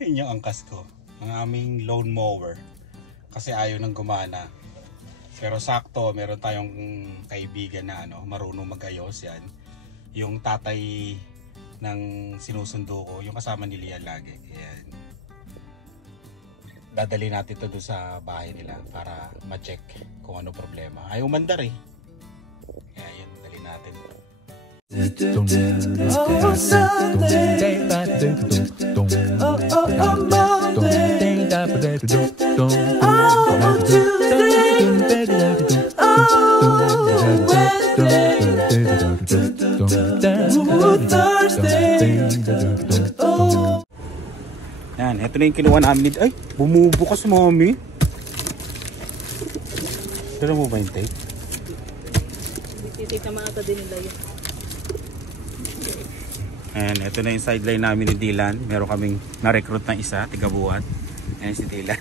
Yun yung angkas ko. Ang aming lawn mower. Kasi ayaw nang gumana. Pero sakto, meron tayong kaibigan na marunong magayos yan. Yung tatay ng sinusundo ko, yung kasama ni Lian lagi. Yan. Dadali natin ito doon sa bahay nila para ma-check kung ano problema. Ayaw mandar eh. Kaya yun, dali natin. Oh, Sunday. Oh, Monday. Oh, Tuesday. Oh, Wednesday. Oh, Thursday. Oh. Yan, ito na yung kinuha namin. Ay, bumubukas mami. Pero mo ba yung tape? Titik na mga din nila yun. Ayan, ito na yung sideline namin ni Dylan. Meron kaming na-recruit na isa, tiga-buwan. Ayan si Dylan.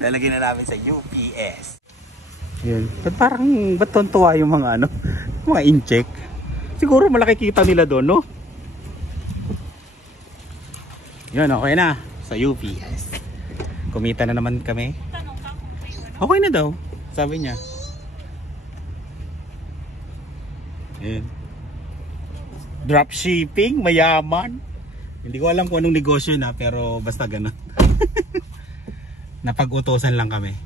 Lalagyan na namin sa UPS. Ayan. Ba't tontuwa yung mga mga in-check? Siguro malaki kita nila doon, no? Yun, okay na. Sa UPS. Kumita na naman kami. Okay na daw, sabi niya. Ayan. Dropshipping, mayaman. Hindi ko alam kung anong negosyo na, pero basta gano'n. Napag-utosan lang kami.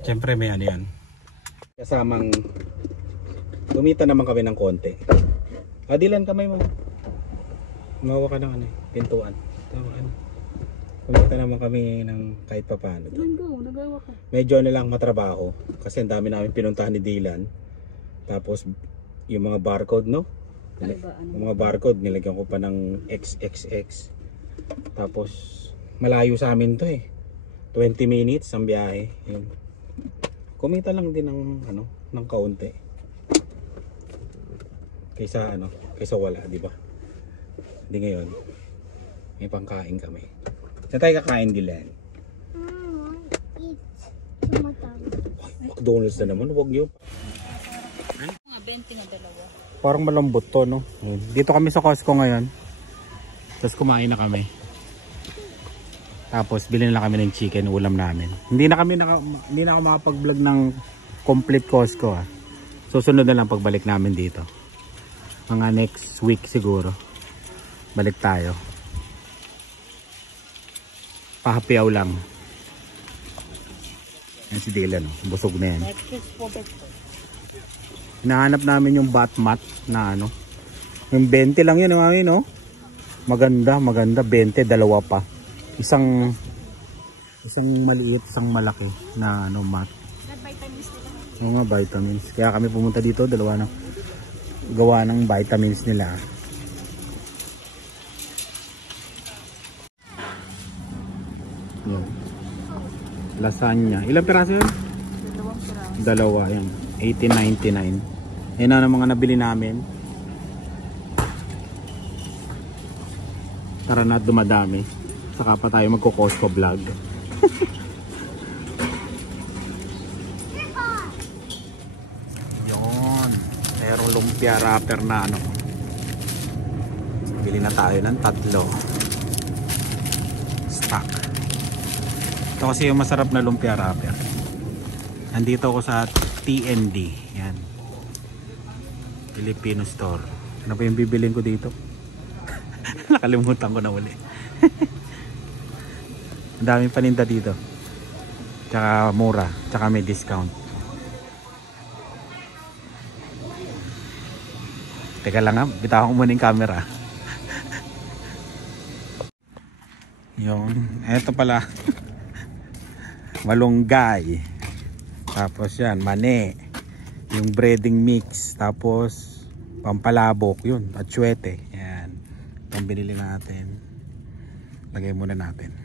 Siyempre may yan. Kasamang kumita naman kami ng konti. Adilan kamay mo. Mawa ka ng pintuan. Kumita naman kami ng kahit pa paano. Nagawa ka. Medyo lang matrabaho. Kasi ang dami namin pinuntahan ni Dylan. Tapos yung mga barcode, no? Yung mga barcode, nilagyan ko pa ng XXX. Tapos malayo sa amin to eh. 20 minutes ang biyahe. Yun. Kumita lang din ng kaunti. Kaysa wala, di ba? Hindi ngayon. May pangkain kami. Saan tayo kakain, Dylan? McDonald's na naman, huwag nyo. Mga 20 na dalawa. Parang malambot to, no? Dito kami sa Costco ngayon. Tapos kumain na kami. Tapos bilhin na kami ng chicken, ulam namin. Hindi na ako makapag-vlog ng complete Costco ah. Susunod na lang pagbalik namin dito. Mga next week siguro. Balik tayo. Pahapiaw lang. Yan si Dylan, busog na yan. Hinahanap namin yung batmat na yung 20 lang yun, mami, no? Maganda, 20, dalawa pa. Isang maliit, isang malaki na mat. Vitamins nila. Oo nga, vitamins. Kaya kami pumunta dito, gawa ng vitamins nila. Yan. Lasagna. Ilang piraso yun? Dalawa yan. 18.99. Yan na mga nabili namin. Tara na, dumadami. Saka pa tayo magko-Costco vlog. Yon. Merong lumpia wrapper na Bili na tayo ng 3. Stock. Ito kasi yung masarap na lumpia wrapper. Nandito ako sa TND. Yan. Filipino store. Ano pa yung bibilin ko dito? Nakalimutan ko na uli. Ang daming paninda dito. Tsaka mura. Tsaka may discount. Teka lang ha. Bitawan ko muna yung camera. Yun. Eto pala. Malunggay. Tapos yan. Mani. Yung breading mix. Tapos pampalabok. Yun. Atsuete. Yan. Itong binili natin. Lagay muna natin.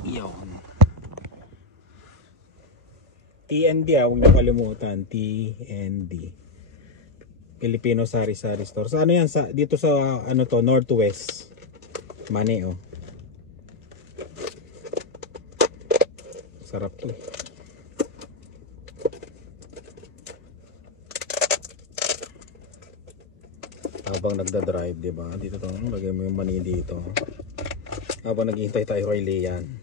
Yun. TND huwag niyo kalimutan. TND. Filipino Sari-Sari Store. Sa yan? Dito sa Northwest. Mani Sarap to. habang nagda-drive, di ba? Dito to, lagay mo yung mani dito. Habang naghihintay tayo kay Lian.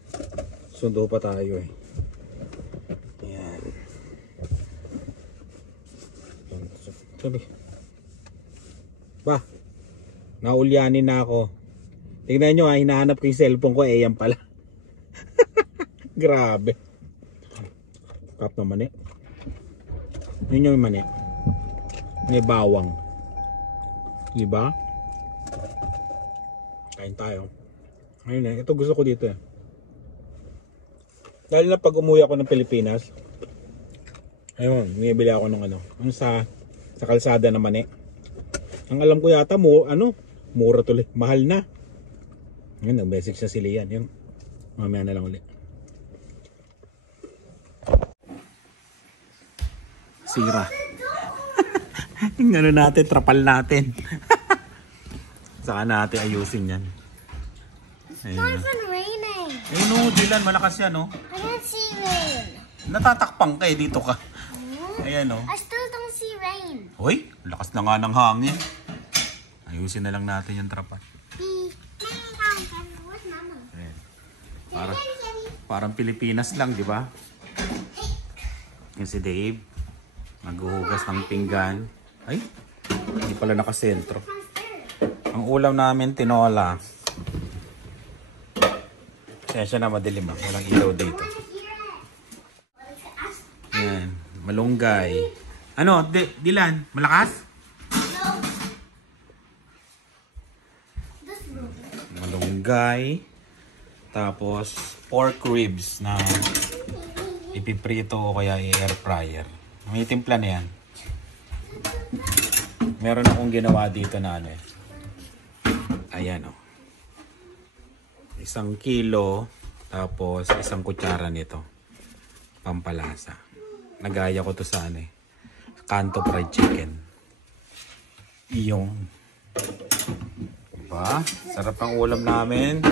Sundo pa tayo eh. Ayan. Sabi. Ba, naulyanin na ako. Tignan nyo ha, hinahanap ko yung cellphone ko, yan pala. Grabe. Kap na mani. Yun yung mani. May bawang. Diba? Kain tayo. Ayun eh, ito gusto ko dito eh. Dahil na pag umuwi ako ng Pilipinas, ayun, nibili ako ng ano, ang sa kalsada naman eh. Ang alam ko yata mura tuloy, mahal na. Yun, nag-message na sila yan. Yun, mamaya na lang ulit. Sira. Yung ano natin, trapal natin. Saka natin ayusin yan. Ayun. It's not even raining. Ayun o, Dylan, malakas yan o. I can't see rain. Natatakpang ka eh, dito ka. Ayan o. I still don't see rain. Hoy, lakas na nga ng hangin. Ayusin na lang natin yung trapal. Where's Mama? Ayan. Parang Pilipinas lang, di ba? Yan si Dave. Maghuhugas ng pinggan. Ay, hindi pala nakasentro. Ang ulam namin, tinola. Siya na madilim ah. Walang ilaw dito. Yan. Malunggay. Ano, Dylan? Malakas? Malunggay. Tapos, pork ribs na ipiprito o kaya i-air fryer. May timpla na yan. Meron akong ginawa dito na ano eh. Ayan o. 1 kilo. Tapos 1 kutsara nito. Pampalasa. Nagaya ko to sa ano eh. Kanto fried chicken. Iyong. Diba? Sarap ang ulam namin.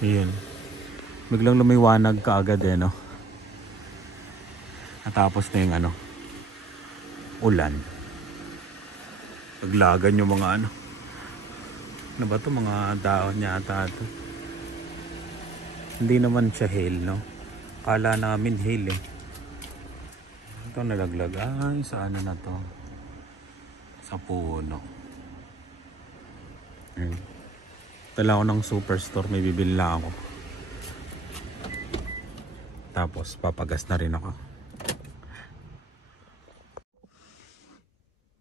Ayan. Biglang lumiwanag kaagad eh no. Natapos na yung ano, ulan. Paglagan yung mga ano. Ano ba ito? Mga dahon yata ito. Hindi naman siya hail, no? Kala namin hail eh. Ito nalaglag. Ay, sa ano na to? Sa puno. Tala ako ng superstore. May bibili lang ako. Tapos papagas na rin ako.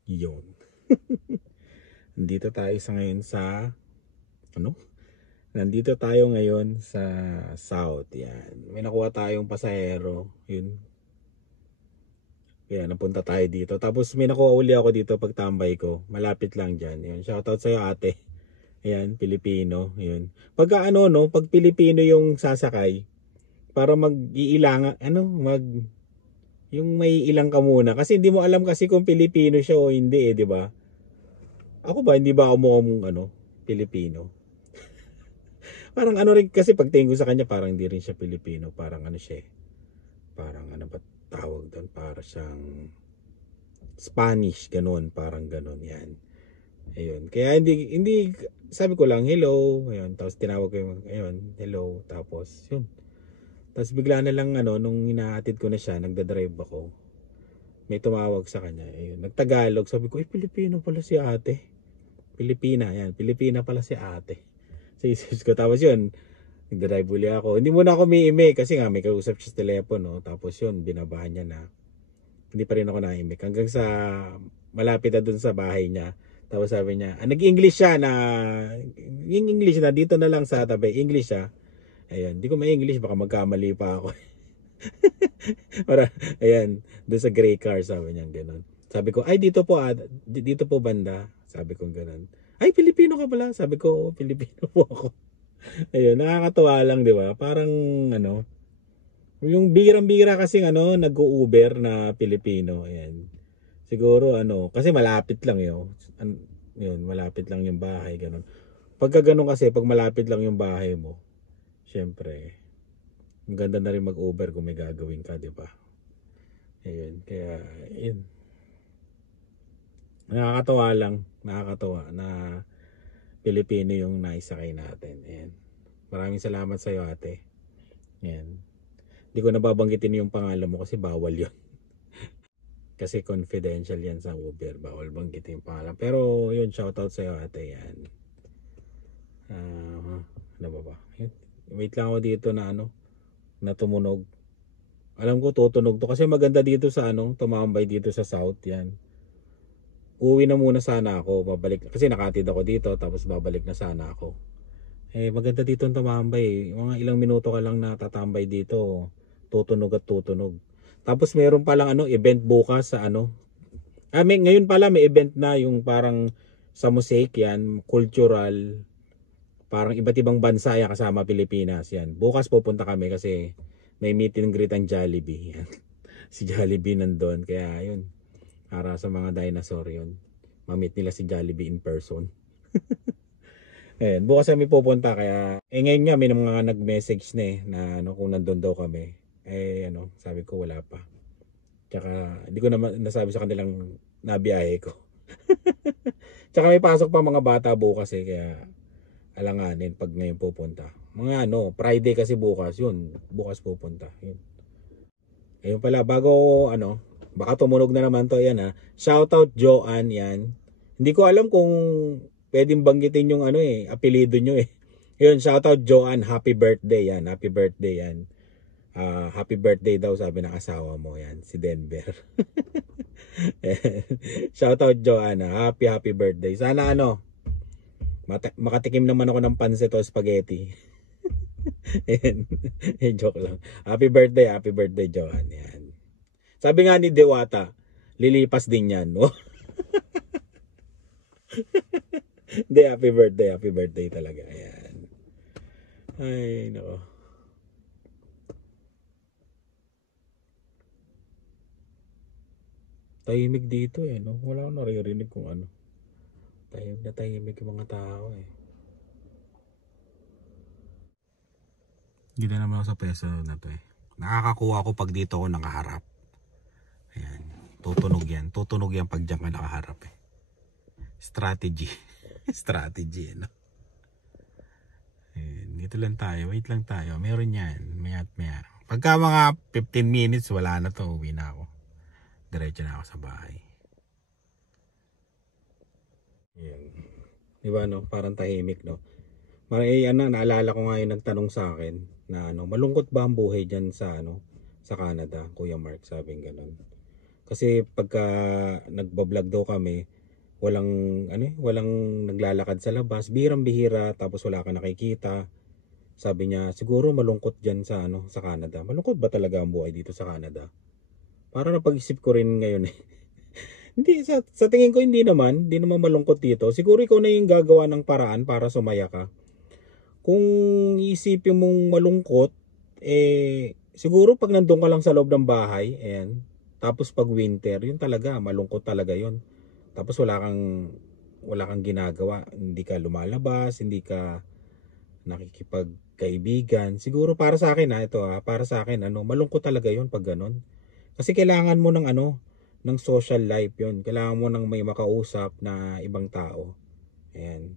Yun. Nandito tayo ngayon sa South. Yan. May nakuha tayong pasahero. Yun. Kaya napunta tayo dito. Tapos may nakuha uli ako dito pagtambay ko. Malapit lang dyan. Yun. Shoutout sa'yo ate. Ayan, Pilipino. Yun. Pagka pag Pilipino yung sasakay, para yung may ilang ka muna. Kasi hindi mo alam kasi kung Pilipino siya o hindi eh, di ba? Ako ba, hindi ba ako mukhang Pilipino? Parang rin, kasi pagtingin ko sa kanya, parang hindi rin siya Pilipino. Parang siya eh. Parang ba tawag doon? Para siyang Spanish, ganun. Parang ganun, yan. Ayun. Kaya hindi, sabi ko lang, hello. Ayun. Tapos tinawag ko yung, ayun, hello. Tapos, yun. Tapos bigla na lang nung inaatid ko na siya, nagda-drive ako. May tumawag sa kanya. Ayun, nagtagalog. Sabi ko, Pilipino pala si ate. Pilipina, yan. Pilipina pala si ate. So, isip ko. Tapos yun, nagda-drive uli ako. Hindi muna ako may kasi nga may kausap siya sa telepono. Tapos yun, binabahan niya na. Hindi pa rin ako na-imik. Hanggang sa malapit na dun sa bahay niya. Tapos sabi niya, nag-English siya na, yung English na, dito na lang sa tabi. English siya. Ayan, di ko ma-English, baka magkamali pa ako. Ayan, doon sa gray car, sabi niya gano'n. Sabi ko, ay dito po banda. Sabi ko gano'n. Ay, Pilipino ka pala. Sabi ko, Pilipino po ako. Ayun, nakakatuwa lang, di ba? Parang, yung bigirang-bigira kasi, nag-Uber na Pilipino. Ayan. Siguro, kasi malapit lang yun. Yun, malapit lang yung bahay, gano'n. Pagka gano'n kasi, pag malapit lang yung bahay mo, syempre, maganda na rin mag-Uber kung may gagawin ka, di ba? Ayun, kaya, yun. Nakakatawa lang, nakakatawa na Pilipino yung naisakay natin. Ayan. Maraming salamat sa iyo, ate. Ayan. Hindi ko nababanggitin yung pangalan mo kasi bawal yun. Kasi confidential yan sa Uber. Bawal banggitin yung pangalan. Pero yun, shoutout sa iyo, ate. Yan. Ano ba ba? Wait lang ako dito na na tumunog. Alam ko tutunog to kasi maganda dito sa tumambay dito sa South yan. Uwi na muna sana ako, babalik kasi nakatid ako dito tapos babalik na sana ako. Maganda dito ang tumambay. Mga ilang minuto ka lang natatambay dito, tutunog at tutunog. Tapos meron pa lang event bukas sa ngayon pala may event na yung parang sa mosaic yan, cultural. Parang iba't ibang bansa yan kasama Pilipinas yan. Bukas pupunta kami kasi may meet and greet ang Jollibee. Yan. Si Jollibee nandun. Kaya yun. Para sa mga dinosaur yun. Ma-meet nila si Jollibee in person. Bukas kami pupunta kaya ngayon nga may mga nag-message na kung nandun daw kami. Sabi ko wala pa. Tsaka hindi ko naman nasabi sa kanilang nabiyahe ko. Tsaka may pasok pa mga bata bukas kaya alanganin pag ngayon pupunta. Mga Friday kasi bukas yun. Bukas pupunta. Yun. Ayun pala bago baka tumunog na naman to yan Shoutout Joanne yan. Hindi ko alam kung pwedeng banggitin yung apelyido nyo Yun, shoutout Joanne, happy birthday yan. Happy birthday yan. Happy birthday daw sabi ng asawa mo yan, si Denver. Shoutout Joanne, happy birthday. Sana makatikim naman ako ng pansit o spaghetti. Joke lang. Happy birthday Joanne. Yan. Sabi nga ni Dewata, lilipas din yan. No? Hindi, happy birthday talaga. Ayan. Ay, nako. Tahimik dito no? Wala akong naririnig kung tahimik yung mga tao Hindi na naman ako sa peso na to Nakakakuha ako pag dito ako nakaharap. Ayan. Tutunog yan pag diyan ka nakaharap Strategy. Strategy Ayan. Dito lang tayo. Wait lang tayo. Meron yan. Maya. Pagka mga 15 minutes wala na to. Uwi na ako. Diretso na ako sa bahay. Ayan. Diba parang tahimik naalala ko nga yung nagtanong sa akin na malungkot ba ang buhay dyan sa sa Canada, Kuya Mark, sabing ganun. Kasi pagka nagbablog daw kami, walang naglalakad sa labas, bihirang-bihira, tapos wala ka nakikita. Sabi niya, siguro malungkot dyan sa sa Canada. Malungkot ba talaga ang buhay dito sa Canada? Para napag-isip ko rin ngayon Hindi, sa tingin ko hindi naman malungkot dito. Siguro ikaw na yung gagawa ng paraan para sumaya ka. Kung iisipin mong malungkot, siguro pag nandun ka lang sa loob ng bahay, tapos pag winter, yun talaga, malungkot talaga yun. Tapos wala kang ginagawa, hindi ka lumalabas, hindi ka nakikipagkaibigan. Siguro para sa akin para sa akin malungkot talaga yun pag ganun. Kasi kailangan mo ng social life yun. Kailangan mo ng may makausap na ibang tao. Ayan.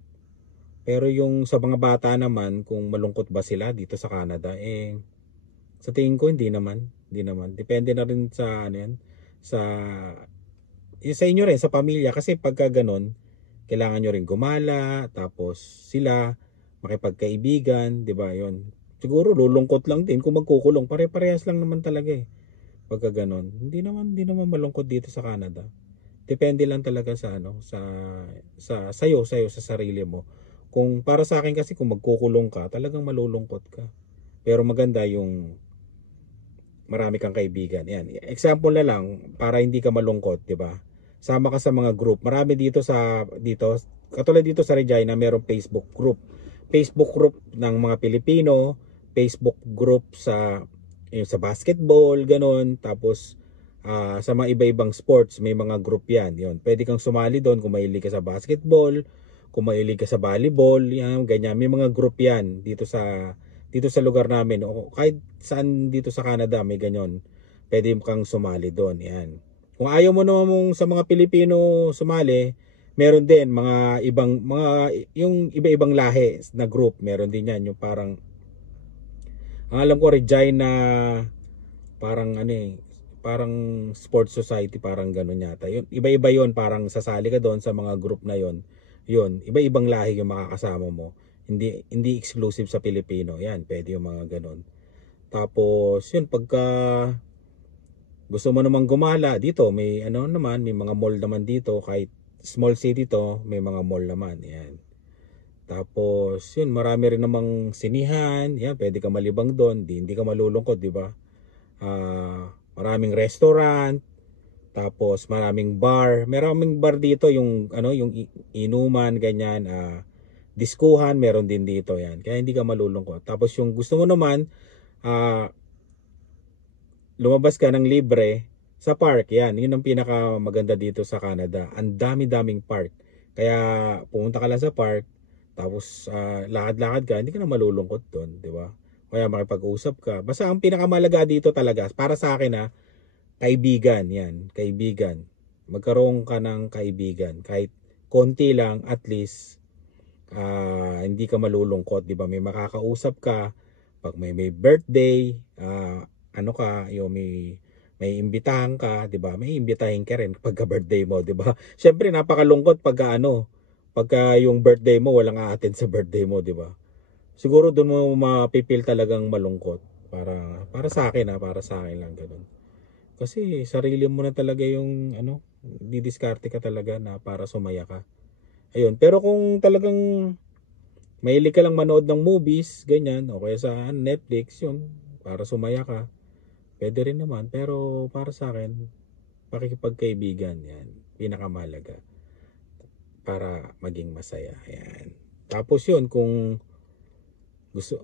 Pero yung sa mga bata naman, kung malungkot ba sila dito sa Canada, sa tingin ko hindi naman. Depende na rin sa sa inyo rin, sa pamilya. Kasi pagka ganun, kailangan nyo rin gumala, tapos sila makipagkaibigan, di ba yun? Siguro lulungkot lang din kung magkukulong. Pare-parehas lang naman talaga pagka ganon. Hindi naman malungkot dito sa Canada. Depende lang talaga sa sayo sa sarili mo. Kung para sa akin kasi kung magkukulong ka, talagang malulungkot ka. Pero maganda yung marami kang kaibigan. Yan. Example na lang para hindi ka malungkot, 'di ba? Sama ka sa mga group. Marami dito katulad dito sa Regina, mayroong Facebook group. Facebook group ng mga Pilipino, Facebook group sa basketball, ganon. Tapos sa mga iba-ibang sports, may mga group yan. Yun. Pwede kang sumali doon kung mahilig ka sa basketball, kung mahilig ka sa volleyball, yan, ganyan. May mga group yan dito sa lugar namin. O kahit saan dito sa Canada, may ganyan. Pwede kang sumali doon. Yan. Kung ayaw mo naman mong sa mga Pilipino sumali, meron din mga ibang yung iba-ibang lahi na group, meron din yan yung parang ang alam ko Regina parang parang sports society, parang ganun yata. Yun, iba-iba yon, parang sasali ka doon sa mga group na yon. Yun, iba-ibang lahi yung makakasama mo. Hindi exclusive sa Pilipino. Yan, pwede yung mga ganun. Tapos, yun, pagka gusto mo namang gumala dito, may naman, may mga mall naman dito, kahit small city to, may mga mall naman. Yan. Tapos, yun, marami rin namang sinihan. Yan, pwede ka malibang doon. Hindi ka malulungkot, di ba? Maraming restaurant, tapos maraming bar. Maraming bar dito, yung yung inuman ganyan, diskuhan meron din dito yan. Kaya hindi ka malulungkot. Tapos yung gusto mo naman lumabas ka ng libre sa park, yan. Yun ang pinaka maganda dito sa Canada. Ang dami-daming park. Kaya pumunta ka lang sa park, tapos lakad-lakad ka, hindi ka na malulungkot doon, di ba? Kaya makipag-usap ka. Basta ang pinakamalaga dito talaga, para sa akin kaibigan. Yan, kaibigan. Magkaroon ka ng kaibigan. Kahit konti lang, at least, hindi ka malulungkot. Diba? May makakausap ka. Pag may birthday, may imbitahan ka. Diba? May imbitahin ka rin pagka birthday mo. Diba? Siyempre, napakalungkot pagka yung birthday mo, walang a-attend sa birthday mo. Diba? Siguro doon mo mapipil talagang malungkot. Para sa akin para sa akin lang ganun. Kasi sarili mo na talaga yung didiskarte ka talaga na para sumaya ka. Ayun, pero kung talagang mahilig ka lang manood ng movies, ganyan, o kaya sa Netflix, yun, para sumaya ka, pwede rin naman. Pero para sa akin, pakikipagkaibigan, yan, pinakamahalaga para maging masaya. Yan. Tapos yun, kung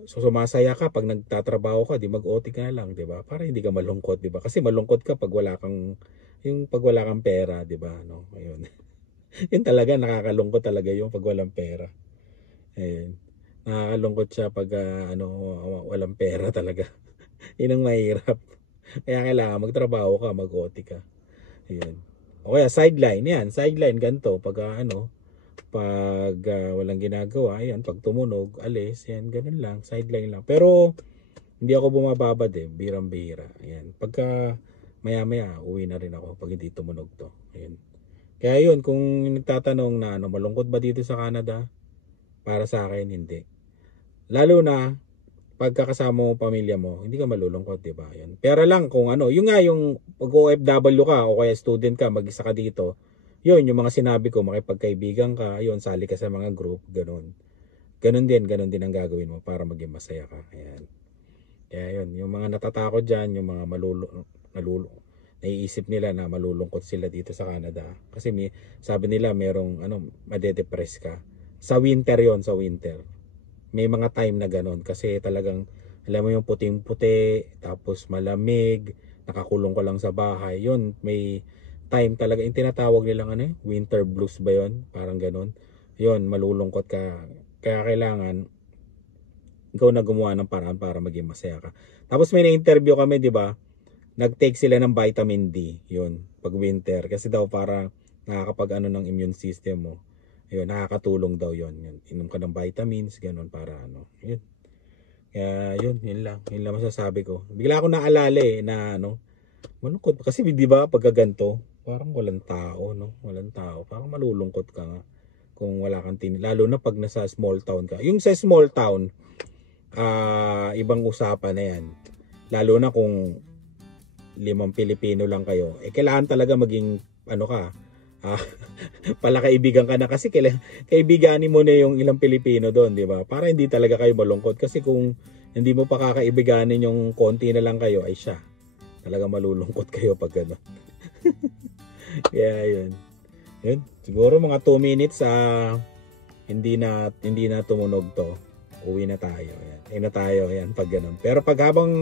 sumasaya ka pag nagtatrabaho ka, di mag-OT ka na lang, di ba? Para hindi ka malungkot, di ba? Kasi malungkot ka pag wala kang pera, di ba? No, ayun. Yun talaga, nakakalungkot talaga yung pag walang pera. Ayun. Nakakalungkot siya pag walang pera talaga. Yun ang mahirap. Kaya kailangan magtrabaho ka, mag-OT ka. Ayun. O kaya sideline, yan, sideline ganito pag pag walang ginagawa, ayan, pag tumunog, alis, yan, ganun lang, sideline lang. Pero hindi ako bumababad birang-bihira. Ayan. Pagka maya-maya, uwi na rin ako pag hindi tumunog to. Ayan. Kaya yun, kung nagtatanong na malungkot ba dito sa Canada? Para sa akin, hindi. Lalo na pagkakasama mo pamilya mo, hindi ka malulungkot, di ba? Ayan. Pero lang kung yung nga, yung pag OFW ka o kaya student ka, mag-isa ka dito, yun, yung mga sinabi ko, makipagkaibigan ka, yun, sali ka sa mga group, ganun. Ganun din ang gagawin mo para maging masaya ka. Ayan. Kaya yun, yung mga natatakot dyan, yung mga naiisip nila na malulungkot sila dito sa Canada. Kasi sabi nila merong, madedepress ka. Sa winter yon, sa winter. May mga time na ganun. Kasi talagang, alam mo yung puting-puti, tapos malamig, nakakulong ka lang sa bahay. Yun, may time talaga, yung tinatawag nilang winter blues ba yon, parang ganun. Yon, malulungkot ka. Kaya kailangan ikaw na gumawa ng paraan para maging masaya ka. Tapos may na-interview kami, di ba? Nag-take sila ng vitamin D, yon, pag winter, kasi daw para nakakapag ng immune system mo. Yun, nakakatulong daw yon. Inom ka ng vitamins, ganun, para yun. Kaya yun lang masasabi ko. Bigla ako naalala na malungkot kasi, di ba, pagka ganito, parang walang tao, walang tao. Parang malulungkot ka nga kung wala kang lalo na pag nasa small town ka. Yung sa small town, ibang usapan na yan. Lalo na kung 5 Pilipino lang kayo. Kailangan talaga maging palakaibigan ka na, kasi kaibiganin mo na yung ilang Pilipino doon, di ba? Para hindi talaga kayo malungkot. Kasi kung hindi mo pa kakaibiganin yung konti na lang kayo, ay siya, talaga malulungkot kayo pag gano'n. Kaya yun. Siguro mga 2 minutes hindi na tumunog to. Uwi na tayo. Ayan. Uwi na tayo. Ayan, pag ganun. Pero pag habang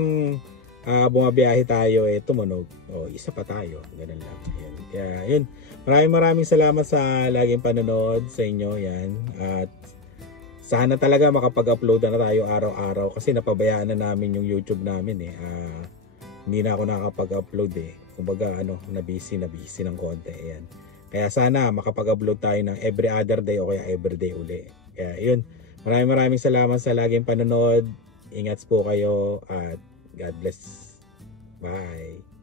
bumabiyahe tayo, tumunog. Isa pa tayo. Ganun lang. Ayan. Kaya yun. Maraming salamat sa laging panonood sa inyo. Yan. At sana talaga makapag-upload na tayo araw-araw. Kasi napabayaan na namin yung YouTube namin. Hindi na ako nakapag-upload kumbaga na busy ng konti. Ayan. Kaya sana makapag-upload tayo ng every other day o kaya every day uli. Kaya yun, maraming salamat sa laging panonood. Ingat po kayo at God bless. Bye.